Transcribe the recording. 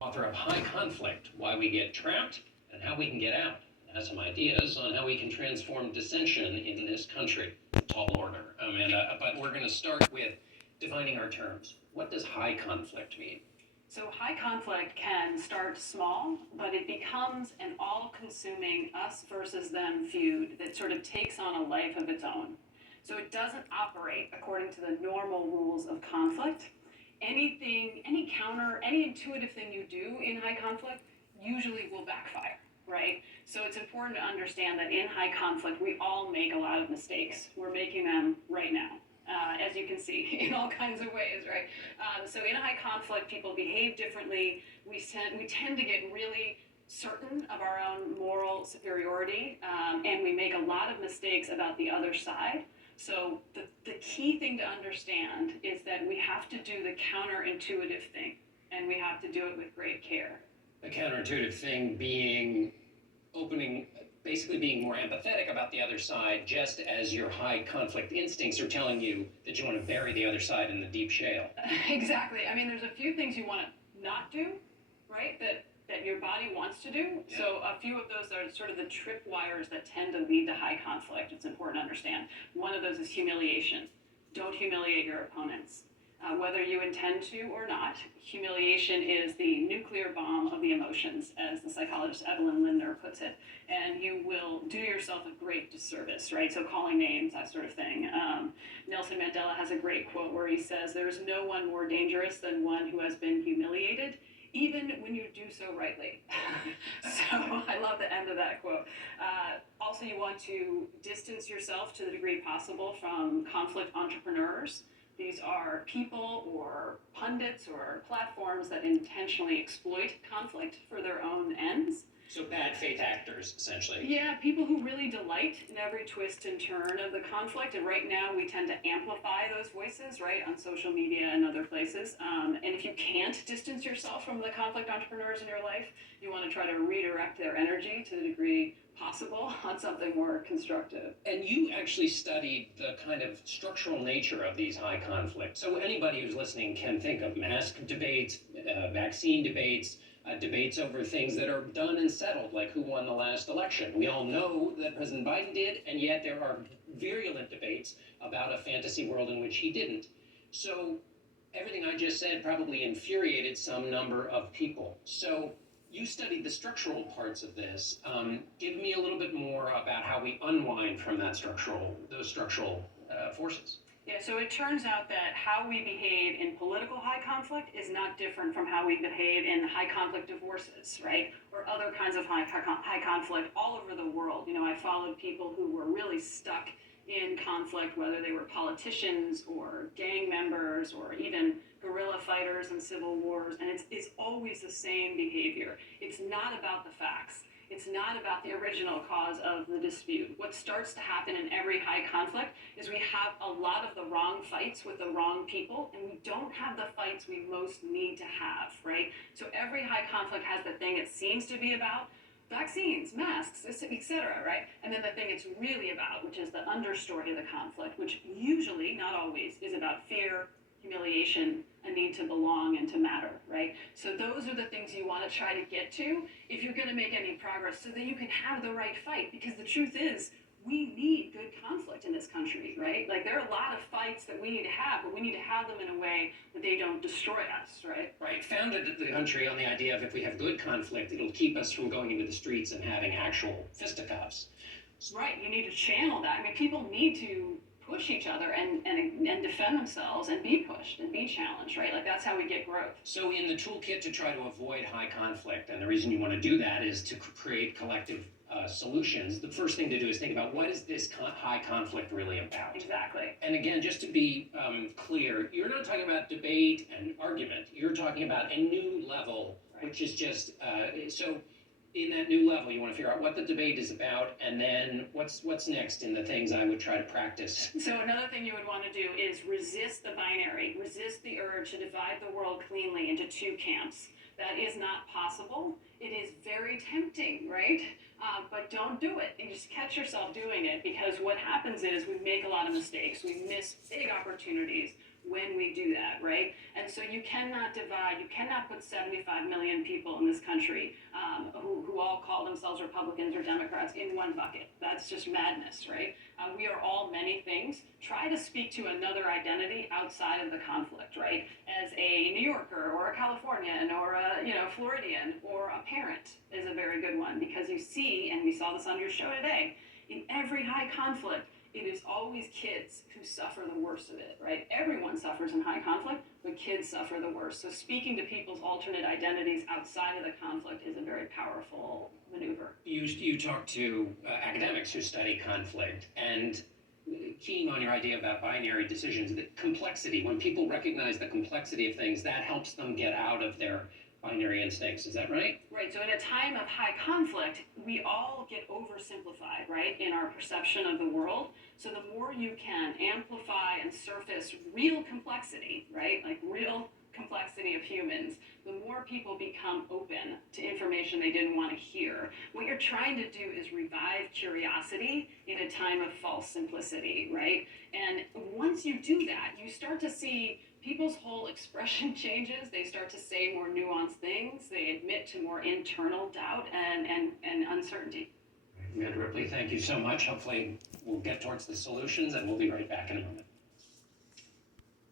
Author of High Conflict, Why We Get Trapped and How We Can Get Out. Has some ideas on how we can transform dissension in this country. Tall order, Amanda. But we're going to start with defining our terms. What does high conflict mean? So high conflict can start small, but it becomes an all-consuming us versus them feud that sort of takes on a life of its own. So it doesn't operate according to the normal rules of conflict. Anything, any counter, any intuitive thing you do in high conflict usually will backfire, right? So it's important to understand that in high conflict, we all make a lot of mistakes. We're making them right now. As you can see, in all kinds of ways, right? So in a high conflict, people behave differently. We tend to get really certain of our own moral superiority, and we make a lot of mistakes about the other side. So the key thing to understand is that we have to do the counterintuitive thing, and we have to do it with great care. The counterintuitive thing being basically being more empathetic about the other side, just as your high conflict instincts are telling you that you want to bury the other side in the deep shale. Exactly. I mean, there's a few things you want to not do, right? That your body wants to do. Yeah. So a few of those are sort of the tripwires that tend to lead to high conflict. It's important to understand. One of those is humiliation. Don't humiliate your opponents. Whether you intend to or not, humiliation is the nuclear bomb of the emotions, as the psychologist Evelyn Lindner puts it. And you will do yourself a great disservice, right? So calling names, that sort of thing. Nelson Mandela has a great quote where he says, "There's no one more dangerous than one who has been humiliated, even when you do so rightly." So I love the end of that quote. Also, you want to distance yourself to the degree possible from conflict entrepreneurs. These are people or pundits or platforms that intentionally exploit conflict for their own ends. So bad faith actors, essentially. Yeah, people who really delight in every twist and turn of the conflict. And right now we tend to amplify those voices, right, on social media and other places. And if you can't distance yourself from the conflict entrepreneurs in your life, you want to try to redirect their energy to the degree possible on something more constructive. And you actually studied the kind of structural nature of these high conflicts. So anybody who's listening can think of mask debates, vaccine debates, debates over things that are done and settled, like who won the last election. We all know that President Biden did, and yet there are virulent debates about a fantasy world in which he didn't. So everything I just said probably infuriated some number of people. So you studied the structural parts of this. Give me a little bit more about how we unwind from those structural forces. Yeah, so it turns out that how we behave in political high conflict is not different from how we behave in high conflict divorces, right? Or other kinds of high conflict all over the world. You know, I followed people who were really stuck in conflict, whether they were politicians or gang members or even guerrilla fighters in civil wars, and it's always the same behavior. It's not about the facts. It's not about the original cause of the dispute. What starts to happen in every high conflict is we have a lot of the wrong fights with the wrong people, and we don't have the fights we most need to have, right? So every high conflict has the thing it seems to be about, vaccines, masks, etc., right? And then the thing it's really about, which is the understory of the conflict, which usually, not always, is about fear, humiliation, a need to belong and to matter, right? So those are the things you want to try to get to if you're going to make any progress so that you can have the right fight. Because the truth is, we need good conflict in this country, right? Like, there are a lot of fights that we need to have, but we need to have them in a way that they don't destroy us, right? Right. Founded the country on the idea of if we have good conflict, it'll keep us from going into the streets and having actual fisticuffs. Right. You need to channel that. I mean, people need to push each other and defend themselves and be pushed and be challenged, right? Like, that's how we get growth. So in the toolkit to try to avoid high conflict, and the reason you want to do that is to create collective solutions, the first thing to do is think about what is this high conflict really about? Exactly. And again, just to be clear, you're not talking about debate and argument. You're talking about a new level, right, which is just, so in that new level, you want to figure out what the debate is about, and then what's next in the things I would try to practice. So another thing you would want to do is resist the binary, resist the urge to divide the world cleanly into two camps. That is not possible. It is very tempting, right? But don't do it. You just catch yourself doing it, because what happens is we make a lot of mistakes. We miss big opportunities. when we do that, right? And so you cannot divide, you cannot put 75 million people in this country who all call themselves Republicans or Democrats in one bucket. That's just madness, right? We are all many things. Try to speak to another identity outside of the conflict, right? As a New Yorker or a Californian or a Floridian or a parent is a very good one, because you see, and we saw this on your show today, in every high conflict, it is always kids who suffer the worst of it, right? Everyone suffers in high conflict, but kids suffer the worst. So speaking to people's alternate identities outside of the conflict is a very powerful maneuver. You talk to academics who study conflict, and keying on your idea about binary decisions, the complexity, when people recognize the complexity of things, that helps them get out of their binary instincts. Is that right? Right. So in a time of high conflict, we all get oversimplified, right, in our perception of the world. So the more you can amplify and surface real complexity, right, like real complexity of humans, the more people become open to information they didn't want to hear. What you're trying to do is revive curiosity in a time of false simplicity, right? And once you do that, you start to see people's whole expression changes. They start to say more nuanced things. They admit to more internal doubt and uncertainty. Ripley, thank you so much. Hopefully we'll get towards the solutions, and we'll be right back in a moment.